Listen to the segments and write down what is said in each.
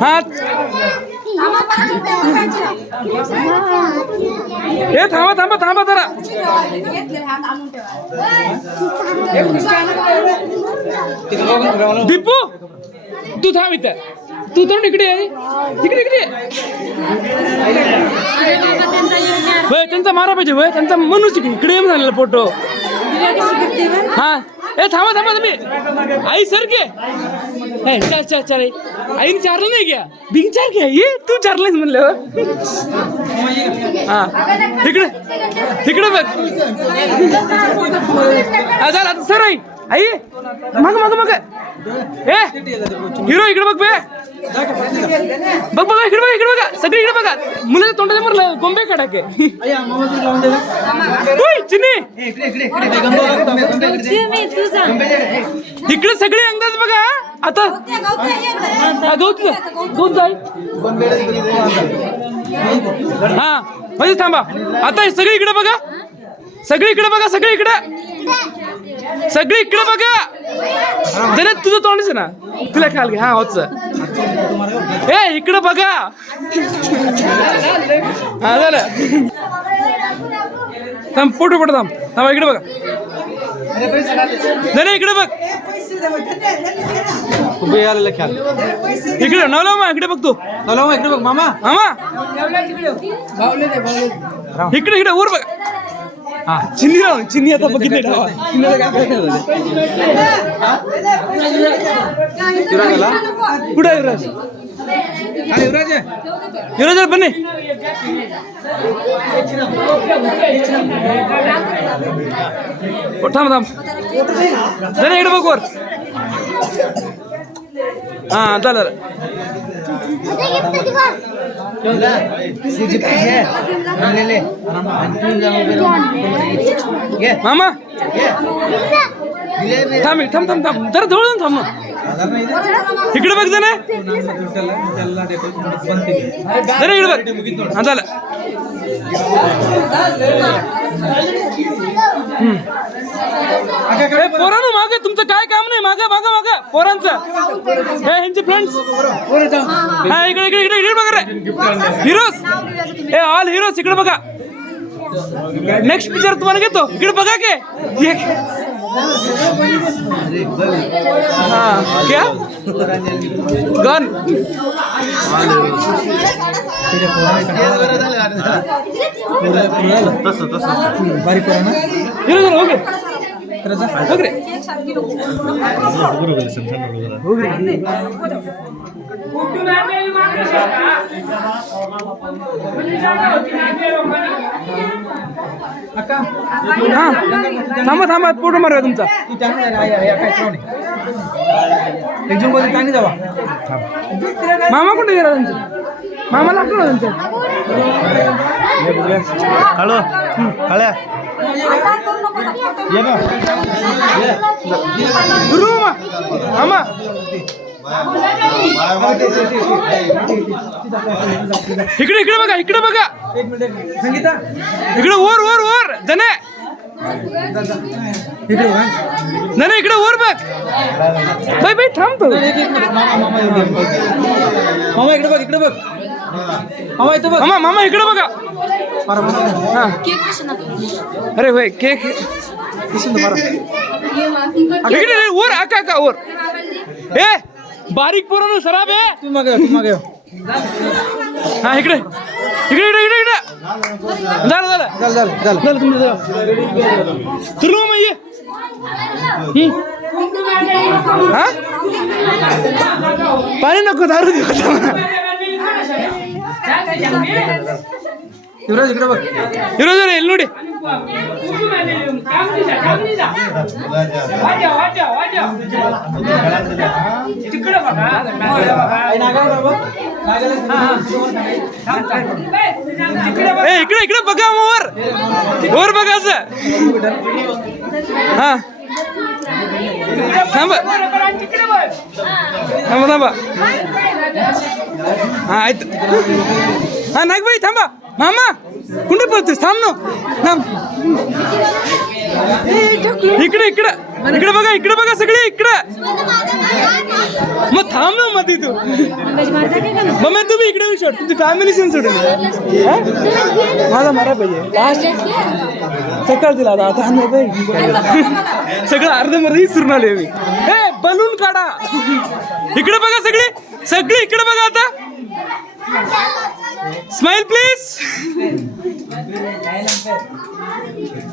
हा हे थांबा थांबा थांबा जरा. दीपू तू थांब इथं. तू तर इकडे आहे. इकडे इकडे होय त्यांचा मारा पाहिजे. होय त्यांचा मनुष्य इकडे येऊन झालेला फोटो. हा ए थांबा थांबा तुम्ही. आई सर के चल चल चल. आईने चारलं नाही घ्या. बिन चार घ्या. ये तू चारलंच म्हणलं. हा तिकडे तिकडे बघ. झालं आता सर आई. आई मग मग मग ए हिरो इकडे बघ बे. बघ बघा इकडे बघा. इकडे बघा सगळे इकडे बघा. मुलाच्या तोंडाच्या मरलं गोंबे कडाके. चिनी इकडे सगळे अंदाज बघा. आता गौत गौत जाई. हा म्हणजे थांबा. आता सगळे इकडे बघा. सगळे इकडे बघा. सगळे इकडे सगळे इकडे बघा. जरा तुझं तोंडच ना तुला खाल घे. हा होच ए इकडे बघा. हा झालं. थांब फोटो फोटो थांब थांबा. इकडे बघा. नाही इकडे बघ. इकडे नवला मा इकडे बघ. तू नवला मा इकडे बघ. मामा मामा इकडे इकडे वर बघ. हा चिन्नी राव चिन्नी आता बघितले. कुठे आहे युवराज? युवराज युवराज बने थांब थांब. नाही इकडे बघ वर. हा चालेल. मामा थांब थांब थांब थांब जरा जवळ थांब. इकडे बघ जरा. जरा इकडे बघ. हा झालं. पोरांनो मागे तुमचं काय काम नाही. मागे मागे मागे पोरांचं हे ह्यांचे फ्रेंड्स. हा इकडे इकडे इकडे इकडे बघा रे. हिरोज हे ऑल हिरोज इकडे बघा. नेक्स्ट पिक्चर तुम्हाला घेतो. इकडे बघा के हाँ क्या गन बारीक करा ना. ओके थांबा थांबा फोटो मारूया तुमचा. चांगली जावा. मामा कुठे गेला त्यांचा? मामा लागतो ना त्यांचा. हॅलो हळ्या गुरु मामा इकडे इकडे बघा. इकडे बघा. संगीता इकडे वर वर वर जने. इकडे नाही इकडे वर बघ. बाई बाई थांब. मामा इकडे बघ. इकडे बघ. मामा इथं बघ. मामा मामा इकडे बघा. अरे भाई केक इकडे वर. आका आका वर. ए बारीक पोरांनो सराब आहे. तू मागे हा इकडे इकडे इकडे इकडे इकडे. झालं झालं झालं झालं झालं तुमचं. सुरू मग ये. हा पाणी नको दारू देऊ. युवराज इकडे बघ. युवराज एल नोडी इकडे इकडे बघा. वर वर बघायचं. हा थांबा थांबा थांबा. हा आयत. हा नागबाई थांबा. मामा कुठे पळतेस? थांब नो थांब. इकडे इकडे इकडे बघा. इकडे बघा सगळे इकडे. मग थांब ना मध्ये तू मम्मी तुम्ही इकडे येऊ शोध तुमची फॅमिली सीन सोडून हा? माझा मारा पाहिजे सकाळ दिला आता सगळं अर्ध मध्ये सुरून आले मी ए बलून काढा इकडे बघा सगळे इकडे बघा आता स्माइल प्लीज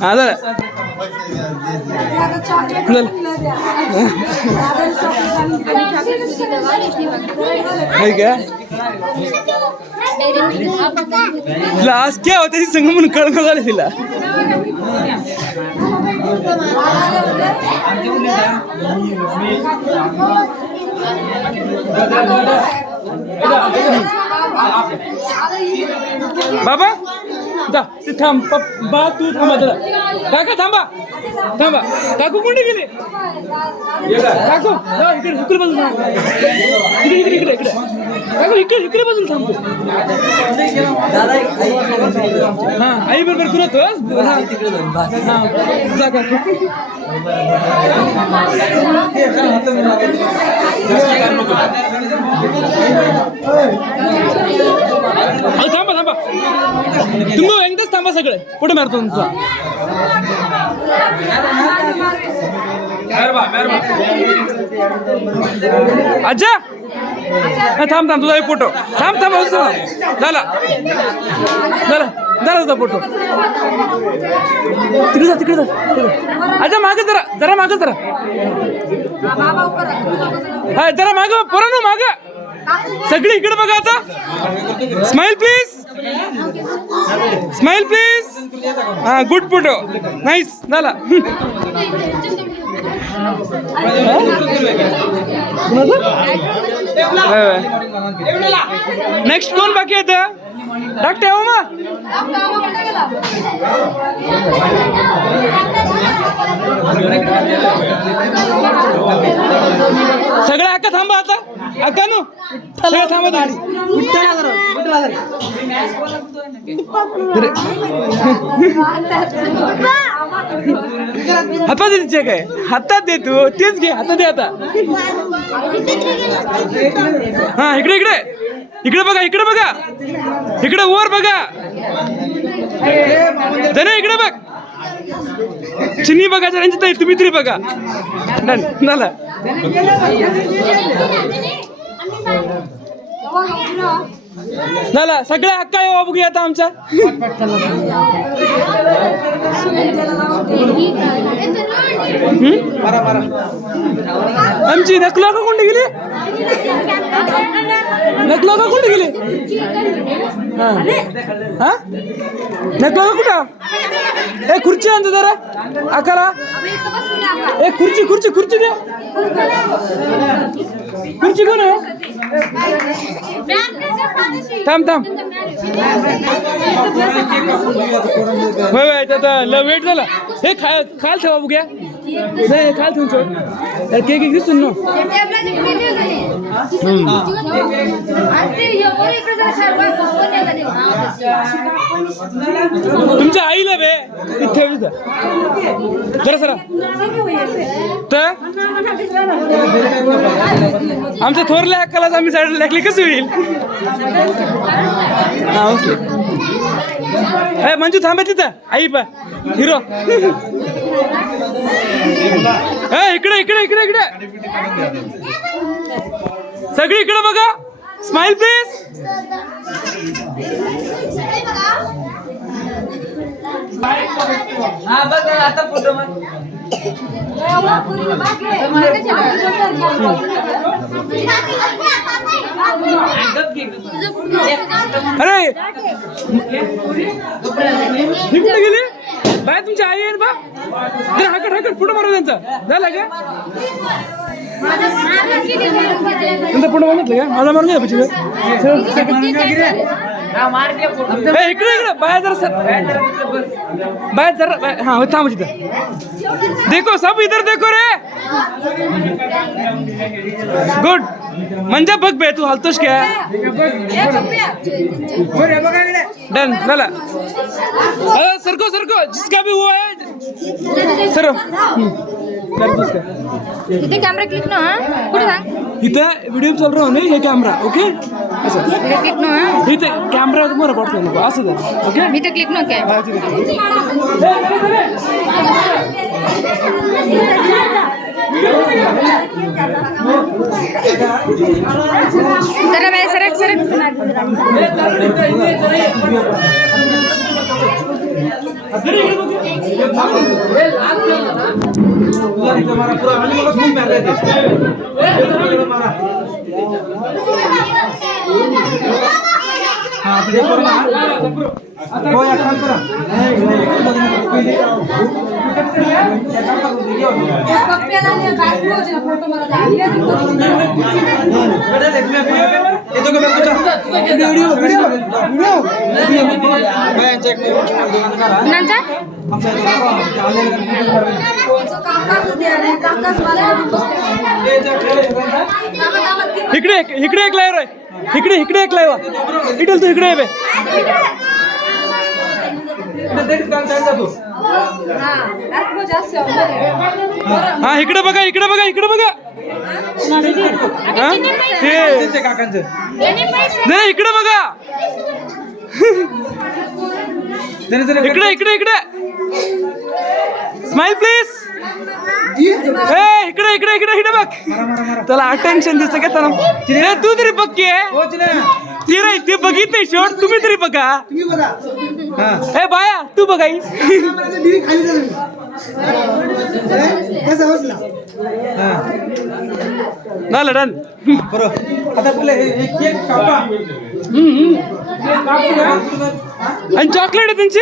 हा झालं आज क्या होते संग म्हणून कळलं झालं तिला बाबा जा ते थांब बा तू थांबा जरा काका थांबा काकू कुठे गेले काकू इकडे बाजूला इकडे काकू इकडे बाजूला थांबतो हा आई बरोबर करतो हा जा काकू थांबा तुम्ही एकदाच थांबा सगळे पुढे मारतो तुमचा अच्छा थांब तुझा एक फोटो थांब झाला तुझा फोटो तिकडे जा अच्छा मागे जरा मागे हा जरा मागे पोरांनो मागे सगळी इकडे बघा आता स्माइल प्लीज हा गुड फोटो नाईस झाला नेक्स्ट कोण बाकी आहे डाक्टर हो मा सगळे अक्का थांबा आता अक्का नो सगळे थांबा हातात दे काय हातात दे तू तेच घे हातात दे आता हा इकडे बघा इकडे वर बघा जरा इकडे बघ चिनी बघा जरांची ताई तुम्ही तरी बघा डन झालं झाला सगळ्या हक्का आहे बघूया आता आमचा आमची नकला का कोणती गेली हा नकला का कुठं ए खुर्ची आणतो जरा आकाला ए खुर्ची द्या खुर्ची कोण आहे थांब होय वेट झाला हे खाल ठेवा बघूया नाही खाल ठेवून सोड केक दिसून ना तुमच्या आईला बे ठेव जरा सरा तर आमच्या थोरल्या अक्कालाच आम्ही साईडला लागली कसं होईल हा ओके मंजू थांबा तिथं आई पा हिरो इकडे सगळी इकडे बघा स्माइल प्लीज हा बघा आता फोटो अरे निघून गेली बाय तुमची आई आहे बा हाकट पुढे मारू त्यांचा झाला का पुढे मागितलं का माझा मारून घ्या इकडे बाय जरा हाँ थांब तिथं देखो सब इधर देखो रे गुड मंजा बघ बे तू हलतोस क्या डन झाला सरको जिसका भी हुआ है सर इथे कॅमेरा क्लिक ना कुठे सांग इथं व्हिडिओ चालू राहू नये हे कॅमेरा ओके असं इथे कॅमेरा तुम्हाला पडतो नको असं झालं ओके मी तर क्लिक नको जरा बाय सरक सरक इकडे इकडे एक लाईव्ह आहे इकडे इकडे एक लाईव्ह इकडे तू इकडे आहे हा इकडे बघा इकडे बघा इकडे बघा काकांचं नाही इकडे बघा इकडे इकडे इकडे स्माइल प्लीज इकडे इकडे इकडे इकडे बघ त्याला अटेन्शन दिसतं का त्याला तू तरी बघ ती रे ती बघित नाही शेवट तुम्ही तरी बघा ए बाया तू बघाई झालं डन आणि चॉकलेट आहे त्यांची